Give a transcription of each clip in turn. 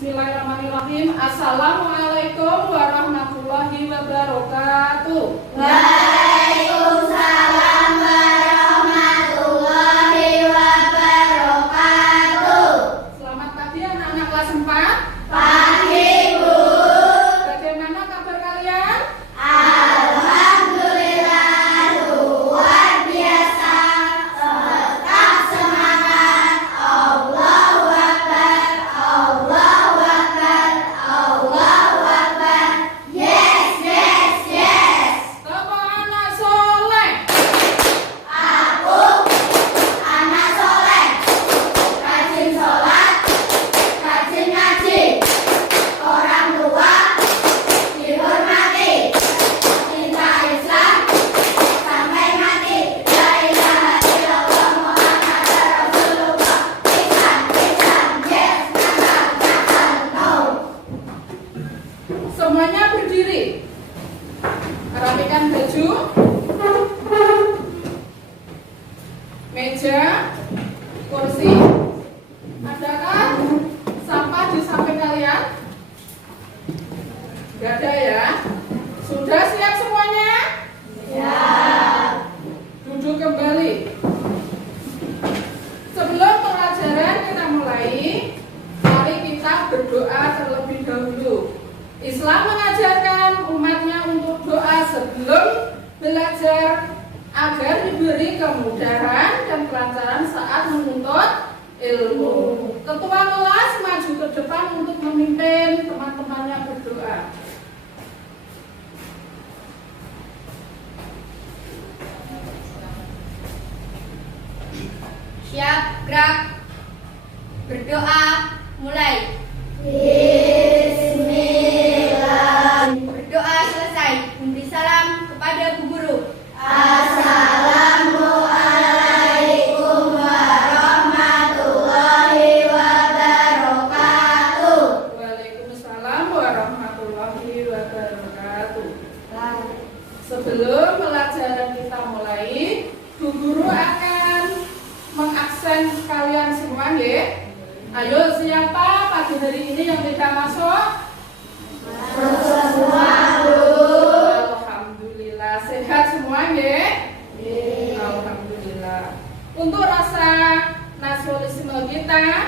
Bismillahirrahmanirrahim. Assalamualaikum warahmatullahi wabarakatuh. Waalaikumsalam warahmatullahi wabarakatuh. Selamat pagi anak-anak kelas 4. Pagi, Bu. Bagaimana kabar kalian? Alhamdulillah luar biasa. Tetap semangat. Allahu Akbar, Allahu Akbar, Allahu Akbar. Yes, yes, yes. Bapak anak soleh. Aku anak soleh, rajin sholat, rajin ngaji, orang tua dihormati, cinta Islam sampai mati. La ilaha illallah Muhammadur Rasulullah. Islam, yes, no. Semuanya berdiri. Rapikan baju, meja, kursi. Adakah sampah di samping kalian? Gak ada ya? Sudah siap semuanya? Ya. Duduk kembali. Sebelum pelajaran kita mulai, mari kita berdoa terlebih dahulu. Islam mengajarkan umatnya untuk doa sebelum belajar agar diberi kemudahan dan kelancaran saat menuntut ilmu. Ketua kelas maju ke depan untuk memimpin teman-temannya berdoa. Siap, gerak. Berdoa, mulai. Berdoa selesai, memberi salam kepada Bu Guru. Assalamualaikum warahmatullahi wabarakatuh. Waalaikumsalam warahmatullahi wabarakatuh. Sebelum pelajaran kita mulai, Bu Guru akan mengabsen kalian semua ya. Ayo, siapa pagi hari ini yang tidak masuk? Semua, Bu. Alhamdulillah, sehat semua ya? Alhamdulillah. Untuk rasa nasionalisme kita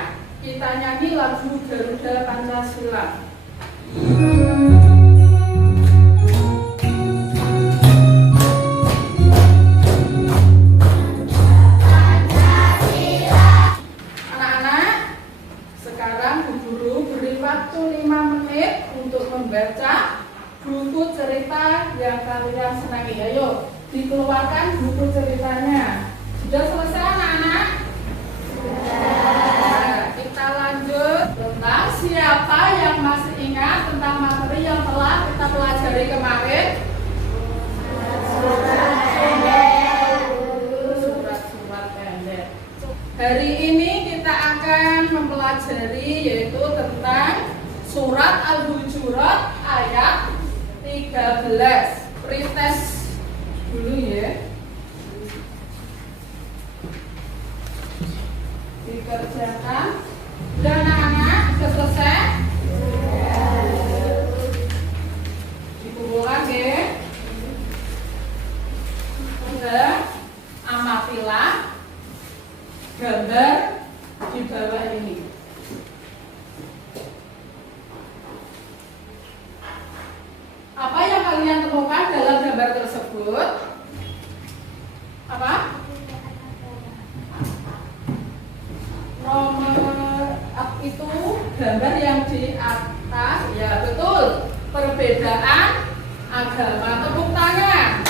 nyanyi lagu Garuda Pancasila. Anak-anak, sekarang Bu Guru beri waktu 5 menit untuk membaca buku cerita yang kalian senangi. Ayo, dikeluarkan buku ceritanya. Sudah selesai anak-anak? Nah, kita lanjut tentang siapa yang masih ingat tentang materi yang telah kita pelajari kemarin. Surat-surat pendek. Hari ini kita akan mempelajari yaitu tentang surat Al-Hujurat ayat 13. Pretest dulu ya. Dikerjakan. Sudah anak-anak? Sudah selesai? Dikumpul lagi. Sudah. Amatilah gambar di bawah ini. Apa yang kalian temukan dalam gambar tersebut? Apa? Nomor itu gambar yang di atas, ya betul. Perbedaan agama. Tepuk tangan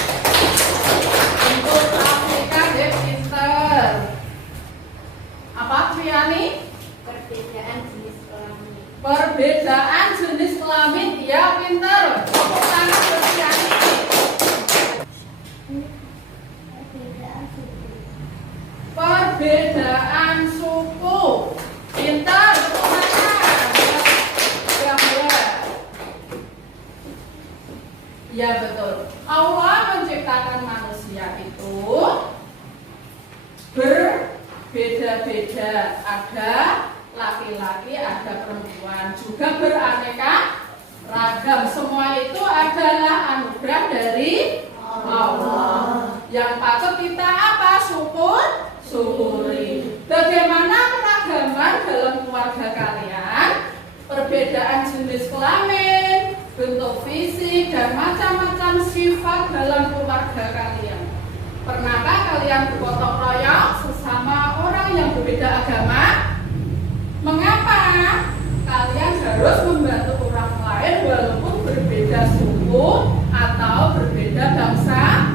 untuk Afrika ya, pinter. Apa Triani? Perbedaan jenis kelamin. Perbedaan jenis kelamin, ya pinter. Tepuk tangan untuk Triani. Perbedaan suku, pinter. Tepuk tangan. Ya betul. Allah menciptakan manusia itu berbeda-beda. Ada laki-laki, ada perempuan, juga beraneka ragam. Semua itu adalah anugerah dari Allah yang patut kita apa? Syukuri. Bagaimana keragaman dalam keluarga kalian? Perbedaan jenis kelamin, bentuk fisik, dan macam-macam sifat dalam keluarga kalian. Pernahkah kalian bergotong royong sesama orang yang berbeda agama? Mengapa kalian harus membantu orang lain walaupun berbeda suku atau berbeda bangsanya?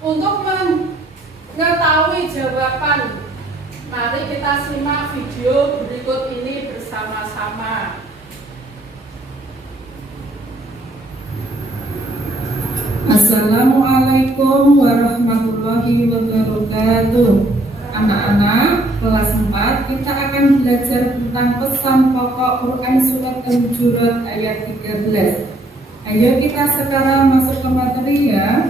Untuk mengetahui jawaban, mari kita simak video berikut ini bersama-sama. Assalamualaikum warahmatullahi wabarakatuh. Anak-anak kelas 4, kita akan belajar tentang pesan pokok Quran surat Al-Hujurat ayat 13. Ayo kita sekarang masuk ke materi ya.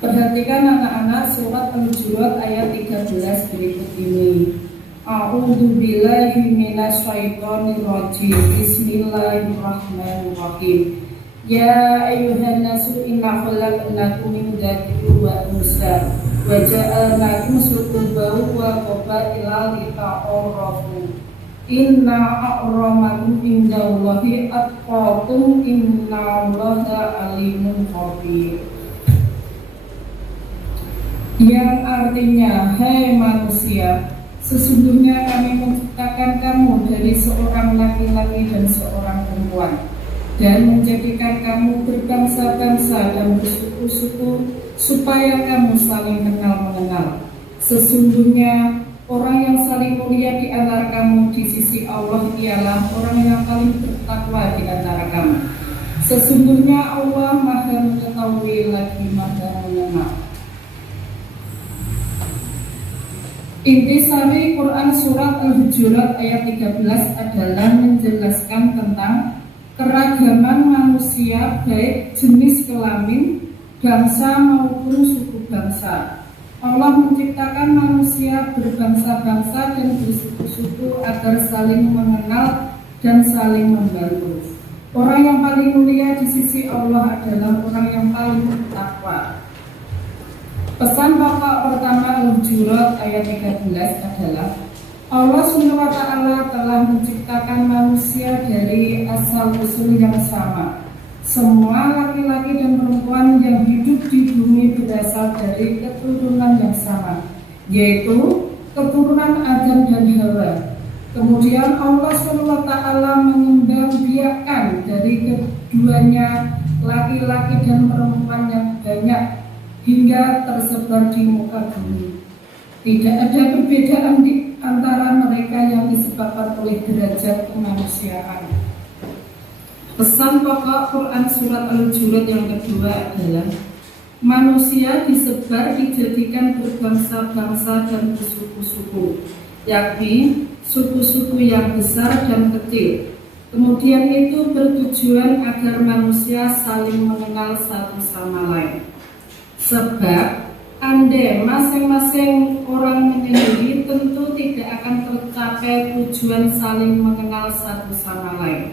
Perhatikan anak-anak surat Al-Hujurat ayat 13 berikut ini. A'udzu billahi minasyaitonir rajim. Bismillahirrahmanirrahim. Ya ayyuhan nasu inna khalaqnakum min dzakarin wa unsa wa ja'alnakum syu'uban wa qabaila lita'arafu. Inna akramakum indallahi atqakum innallaha alimun khabir. Yang artinya, hai manusia, sesungguhnya kami menciptakan kamu dari seorang laki-laki dan seorang perempuan, dan menjadikan kamu berbangsa-bangsa dan bersuku-suku supaya kamu saling kenal-mengenal. Sesungguhnya orang yang saling mulia di antara kamu di sisi Allah ialah orang yang paling bertakwa di antara kamu. Sesungguhnya Allah Maha mengetahui lagi Maha mengenal. Intisari Quran surat Al-Hujurat ayat 13 adalah menjelaskan tentang keragaman manusia baik jenis kelamin, bangsa maupun suku bangsa. Allah menciptakan manusia berbangsa-bangsa dan bersuku-suku agar saling mengenal dan saling membantu. Orang yang paling mulia di sisi Allah adalah orang yang paling bertakwa. Pesan pokok pertama Al-Hujurat ayat 13 adalah Allah SWT telah menciptakan manusia dari asal-usul yang sama. Semua laki-laki dan perempuan yang hidup di bumi berasal dari keturunan yang sama, yaitu keturunan Adam dan Hawa. Kemudian Allah SWT mengembangbiakkan dari keduanya laki-laki dan perempuan yang banyak hingga tersebar di muka bumi. Tidak ada perbedaan di antara mereka yang disebabkan oleh derajat kemanusiaan. Pesan pokok Quran surat Al-Hujurat yang kedua adalah manusia disebar dijadikan berbangsa-bangsa dan bersuku-suku, yakni suku-suku yang besar dan kecil. Kemudian itu bertujuan agar manusia saling mengenal satu sama lain. Sebab andai masing-masing orang menyendiri, tentu tidak akan tercapai tujuan saling mengenal satu sama lain.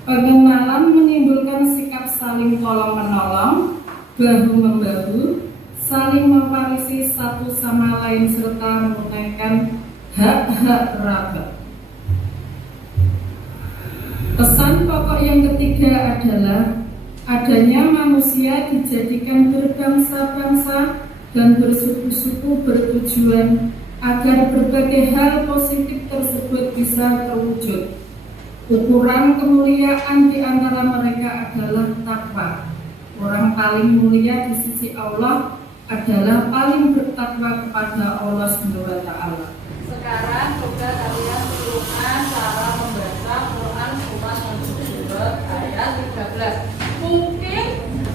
Pengenalan menimbulkan sikap saling tolong-menolong, bahu-membahu, saling mewarisi satu sama lain serta menunaikan hak-hak rabat. Pesan pokok yang ketiga adalah adanya manusia dijadikan berbangsa-bangsa dan bersuku-suku bertujuan agar berbagai hal positif tersebut bisa terwujud. Ukuran kemuliaan di antara mereka adalah takwa. Orang paling mulia di sisi Allah adalah paling bertakwa kepada Allah SWT. Sekarang coba kalian tirukan cara membaca Quran surat Al-Hujurat ayat 13. Mungkin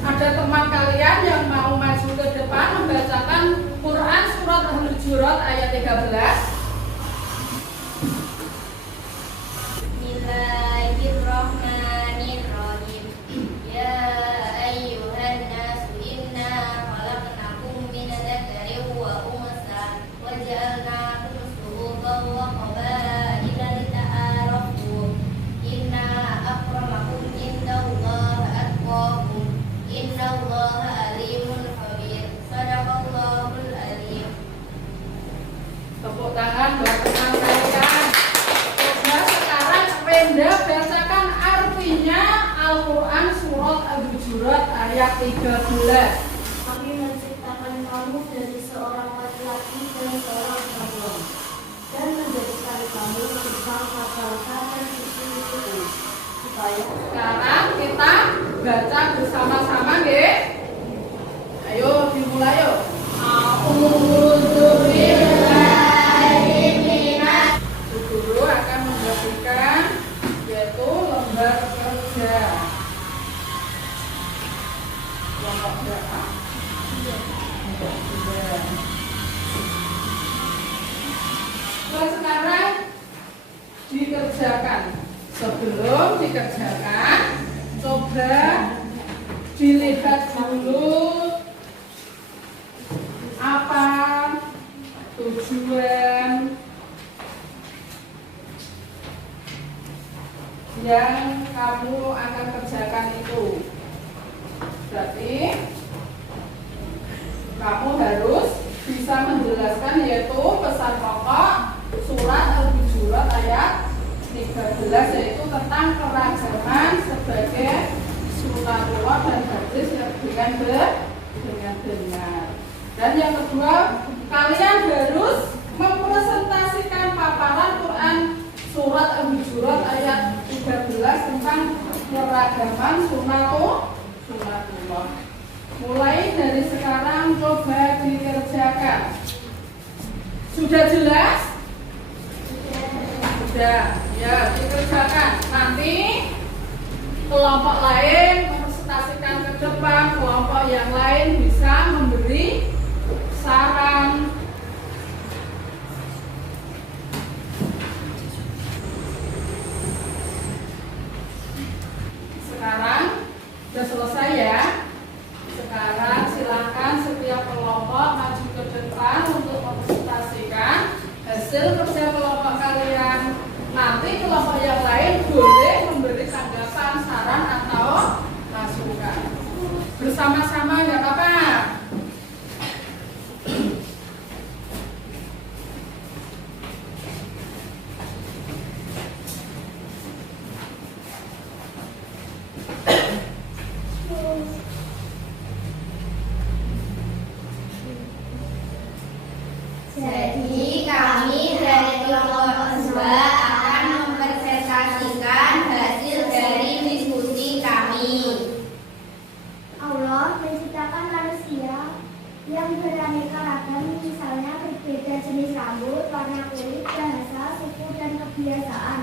ada teman kalian yang mau maju ke depan membacakan Quran surat Al-Hujurat ayat 13. Bismillahirrahmanirrahim. Ya ayyuhan nasu inna khalaqnakum min dzakarin wa unsa wa Kami menciptakan kamu dari seorang laki-laki dan seorang perempuan, dan menjadikan kamu berbangsa-bangsa dan suku-suku, supaya Sekarang kita baca bersama-sama, nggih. Ayo dimulai yuk. Bu Guru akan membagikan yaitu lembar kerja. Kelompok berapa? Terus sekarang dikerjakan. Sebelum dikerjakan, coba dilihat dulu apa tujuan yang kamu akan kerjakan itu. Berarti kamu harus bisa menjelaskan yaitu pesan pokok surat Al-Hujurat ayat 13 yaitu tentang keragaman sebagai sunatullah dan hadis dengan benar. Dan yang kedua, kalian harus mempresentasikan paparan Quran surat Al-Hujurat ayat 13 tentang keragaman sunatullah. Mulai dari sekarang coba dikerjakan. Sudah jelas? Sudah. Ya, dikerjakan. Nanti kelompok lain mempresentasikan ke depan, kelompok yang lain bisa memberi saran. Sekarang sudah selesai ya. Sekarang silakan setiap kelompok maju ke depan untuk mempresentasikan hasil kerja kelompok kalian. Nanti kelompok yang lain boleh memberi tanggapan, saran atau masukan. Bersama-sama nggak apa-apa. Jadi kami dari kelompok 2 akan mempresentasikan hasil dari diskusi kami. Allah menciptakan manusia yang beraneka ragam, misalnya berbeda jenis rambut, warna kulit, bahasa, suku, dan kebiasaan.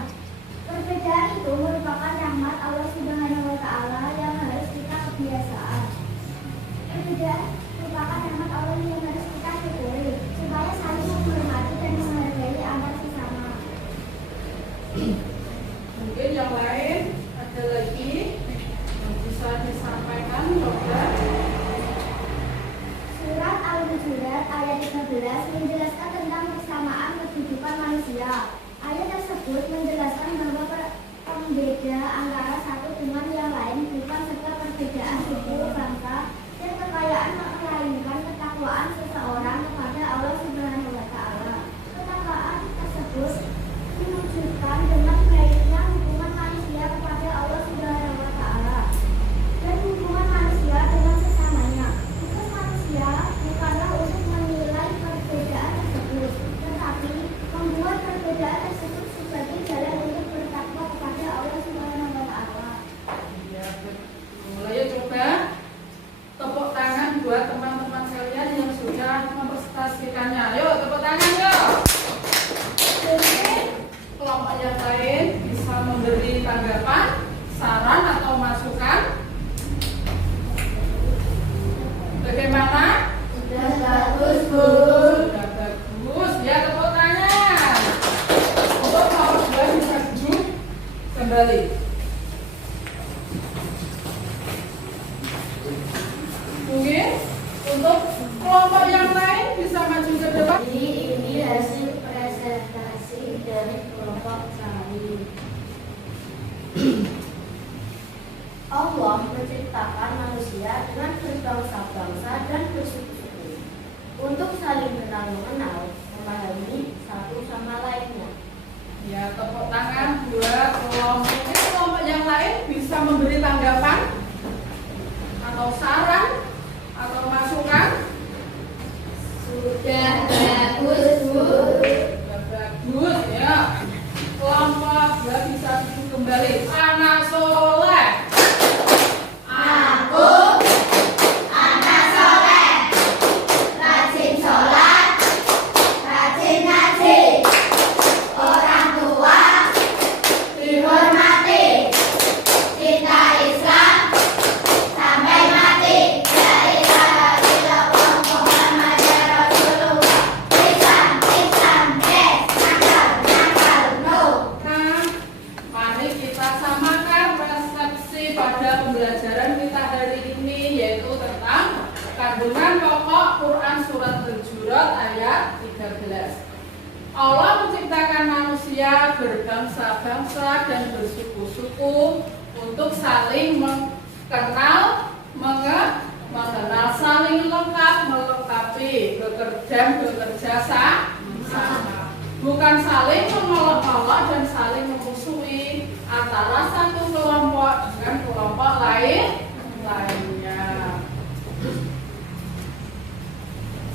Perbedaan itu merupakan rahmat Allah Subhanahu wa Ta'ala yang harus kita kebiasaan. Perbedaan merupakan rahmat Allah yang harus kita syukuri, supaya saling menghormati dan menghargai antar sesama. Mungkin yang lain ada lagi yang bisa disampaikan, coba. Surat Al-Hujurat ayat 13 menjelaskan tentang persamaan kehidupan manusia. Ayat tersebut menjelaskan bahwa pembeda antara satu dengan yang lain bukan serta perbedaan suku, bangsa, dan kekayaan, melainkan ketakwaan seseorang kepada Allah Subhanahu wa Ta'ala. Ketakwaan tersebut diwujudkan dengan baiknya hubungan manusia kepada Allah Subhanahu wa Ta'ala dan hubungan manusia dengan sesamanya. Tugas manusia bukanlah untuk menilai perbedaan tersebut, tetapi membuat perbedaan tersebut sebagai jalan untuk bertakwa kepada Allah Subhanahu wa Ta'ala. Ya, mulai ya, coba tepuk tangan buat teman-teman kalian yang sudah mempresentasikannya. Ayo tepuk tangan yuk. Mungkin kelompok yang lain bisa memberi tanggapan, saran atau masukan. Bagaimana? Sudah bagus, Bu. Sudah bagus. Ya, tepuk tangan. Untuk kelompok 2 bisa duduk kembali. Mungkin untuk kelompok yang lain bisa maju ke depan. Jadi ini hasil presentasi dari kelompok kami. Allah menciptakan manusia dengan berbangsa-bangsa dan bersuku-suku untuk saling kenal-mengenal, memahami satu sama lainnya. Ya, tepuk tangan buat kelompok. Mungkin kelompok yang lain bisa memberi tanggapan atau saran. Kandungan pokok Quran Surat Al-Hujurat ayat 13. Allah menciptakan manusia berbangsa-bangsa dan bersuku-suku untuk saling mengenal, mengenal, saling lengkap, melengkapi, bekerja sama. Bukan saling mengolok-olok dan saling memusuhi antara satu kelompok dengan kelompok lainnya.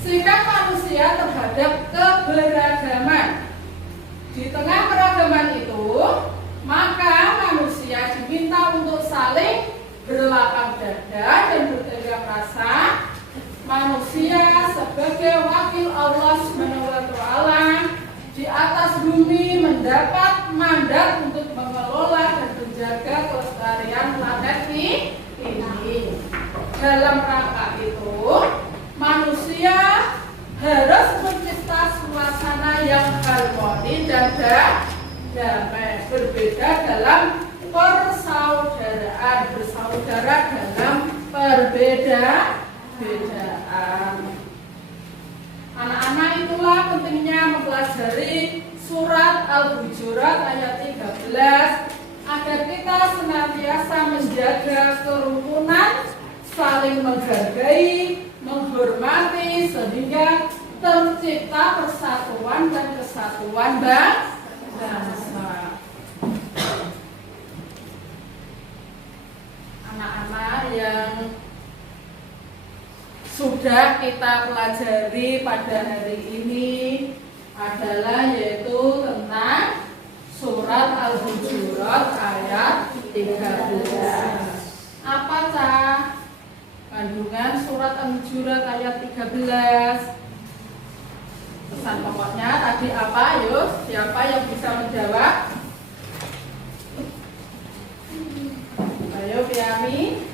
Sikap manusia terhadap keberagaman. Di tengah keragaman itu, maka manusia diminta untuk saling berlapang dada dan bertegang rasa. Manusia sebagai wakil Allah SWT di atas bumi mendapat mandat untuk mengelola dan menjaga kelestarian planet ini. Dalam rangka itu, manusia harus mencipta suasana yang harmoni dan damai, berbeda dalam persaudaraan, bersaudara dalam perbedaan. Anak-anak, itulah pentingnya mempelajari surat Al-Hujurat ayat 13 agar kita senantiasa menjaga kerukunan, saling menghargai, menghormati sehingga tercipta persatuan dan kesatuan bangsa. Anak-anak yang sudah kita pelajari pada hari ini adalah yaitu tentang surat Al-Hujurat ayat 13. Apa cah? Kandungan surat Al-Hujurat ayat 13. Pesan pokoknya tadi apa? Yuk, siapa yang bisa menjawab? Ayo Piami.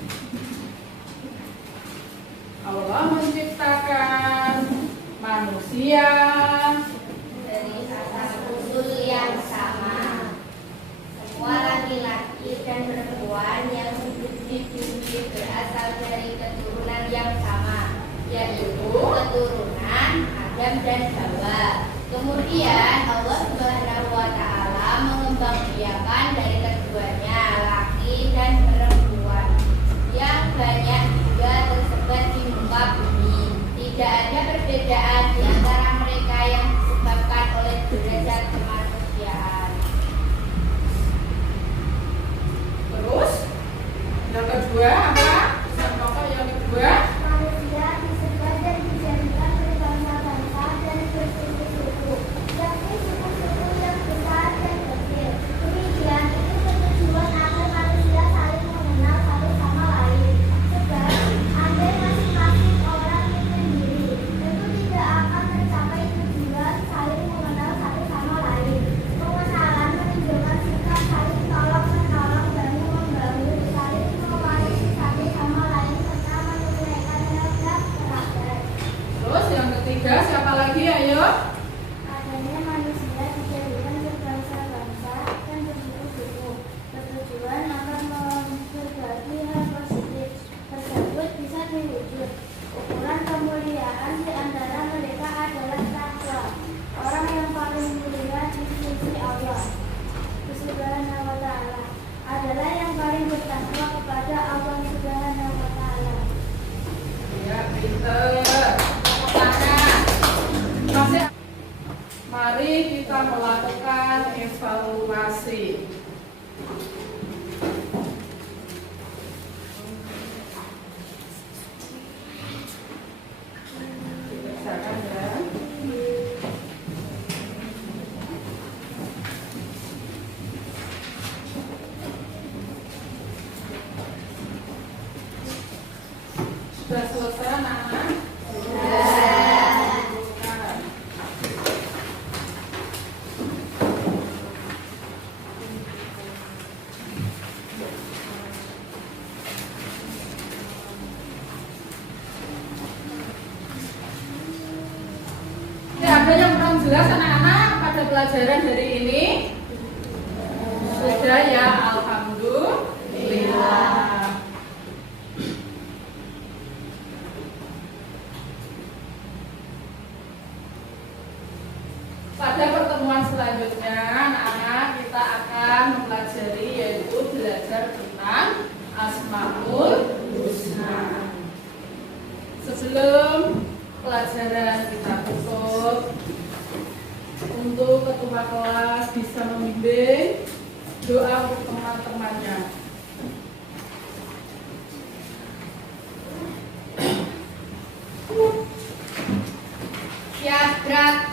Allah menciptakan manusia dari asal usul yang sama. Semua laki-laki dan perempuan yang hidup di bumi berasal dari keturunan yang sama, yaitu keturunan Adam dan Hawa. Kemudian Allah Subhanahu wa Ta'ala mengembangbiakan dari keduanya laki dan perempuan yang banyak juga tersebar di muka bumi. Tidak ada perbedaan di antara mereka yang disebabkan oleh derajat kemanusiaan. Terus yang kedua apa? Pesan pokok yang kedua, Manusia disebar dan dijadikan berbangsa-bangsa dan bersuku-suku, yakni suku-suku yang besar dan kecil. Demikian itu bertujuan agar manusia saling mengenal satu sama lain. Sebab andai masing-masing orang sendiri, tentu tidak akan tercapai tujuan saling mengenal satu sama lain. Pengenalan menunjukkan sikap saling tolong-menolong dan membangun, saling mewarisi satu sama lain serta menyelesaikan nilai karakter. terus yang ketiga siapa lagi? Ayo. Adanya manusia dijadikan berbangsa-bangsa dan bersuku-suku, bertujuan agar berbagi hal positif tersebut bisa diwujud. Ukuran kemuliaan di antara mereka adalah takwa. Orang yang paling mulia di sisi Allah Subhanahu wa Ta'ala adalah yang paling bertakwa kepada Allah Subhanahu wa Ta'ala. Ya, pinter. Tepuk tangan. Masih. Mari kita melakukan evaluasi. Dikerjakan ya. Sudah selesai anak-anak? Bukan. Ya, ada yang kurang jelas anak-anak pada pelajaran hari ini? Sudah ya, alhamdulillah. Asmaul Husna. Sebelum pelajaran kita tutup, untuk ketua kelas bisa membimbing doa untuk teman-temannya. Syahdat